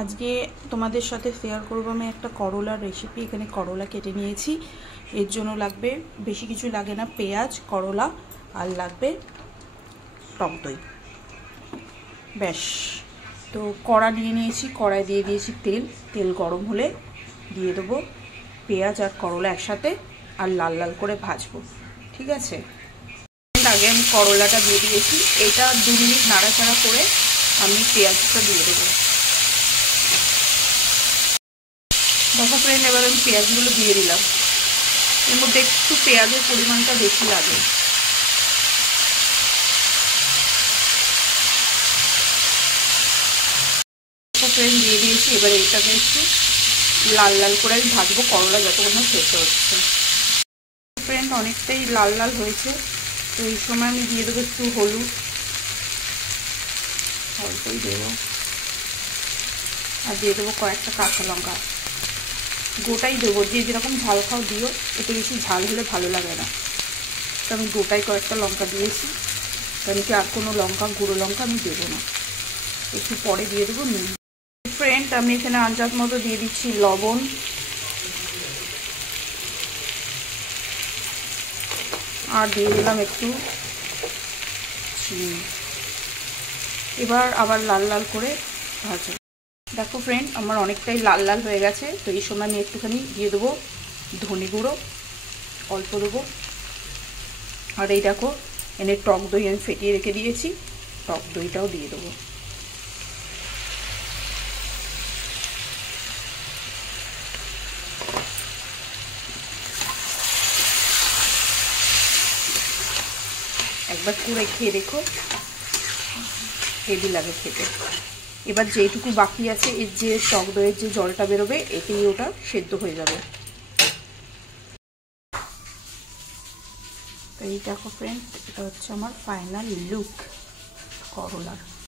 আজকে তোমাদের সাথে শেয়ার করব আমি একটা করলার রেসিপি। এখানে করলা কেটে নিয়েছি, এর জন্য লাগবে বেশি কিছু লাগে না, পেঁয়াজ, করলা আর লাগবে টক দই, ব্যাস। তো কড়া নিয়ে নিয়েছি, কড়াই দিয়ে দিয়েছি তেল। তেল গরম হলে দিয়ে দেবো পেঁয়াজ আর করলা একসাথে, আর লাল লাল করে ভাজবো, ঠিক আছে। আগে আমি করলাটা দিয়ে দিয়েছি, এটা 2 মিনিট নাড়াচাড়া করে আমি পেঁয়াজটা দিয়ে দেবো। দেখো ফ্রেন্ড, এবার আমি পেঁয়াজগুলো দিয়ে দিলাম। এর মধ্যে একটু পেঁয়াজের পরিমাণটা বেশি লাগে। ফ্রেন্ড দিয়ে দিয়েছি, এবার এটাকে একটু লাল লাল করে আমি ভাজবো, করলা যতক্ষণ না সেদ্ধ হচ্ছে। ফ্রেন্ড অনেকটাই লাল লাল হয়েছে, তো এই সময় আমি দিয়ে দেবো একটু হলুদ, অল্পই দেবো, আর দিয়ে দেবো কয়েকটা কাঁচা লঙ্কা। গোটাই দেবো, যে যেরকম ঝাল খাও দিও, এতে বেশি ঝাল হলে ভালো লাগে না, তো আমি গোটাই কয়েকটা লঙ্কা দিয়েছি। কারণ কি আর কোনো লঙ্কা, গুঁড়ো লঙ্কা আমি দেবো না, একটু পরে দিয়ে দেবো নুন। ফ্রেন্ড আমি এখানে আন্দাজ মতো দিয়ে দিচ্ছি লবণ, আর দিয়ে দিলাম একটু চিনি। এবার আবার লাল লাল করে ভাজা। দেখো ফ্রেন্ড আমার অনেকটাই লাল লাল হয়ে গেছে, তো এই সময় আমি একটুখানি দিয়ে দেবো ধনে গুঁড়ো, অল্প দেবো। আর এই দেখো এনে টক দই আমি ফেটিয়ে রেখে দিয়েছি, টক দইটাও দিয়ে দেবো। একবার পুরো খেয়ে দেখো, হেভি লাগে খেতে। এবার যেটুকু বাকি আছে, এর যে টক দইয়ের যে জলটা বেরোবে, এতেই ওটা সেদ্ধ হয়ে যাবে। তো এই দেখো ফ্রেন্ড, এটা হচ্ছে আমার ফাইনাল লুক করলার।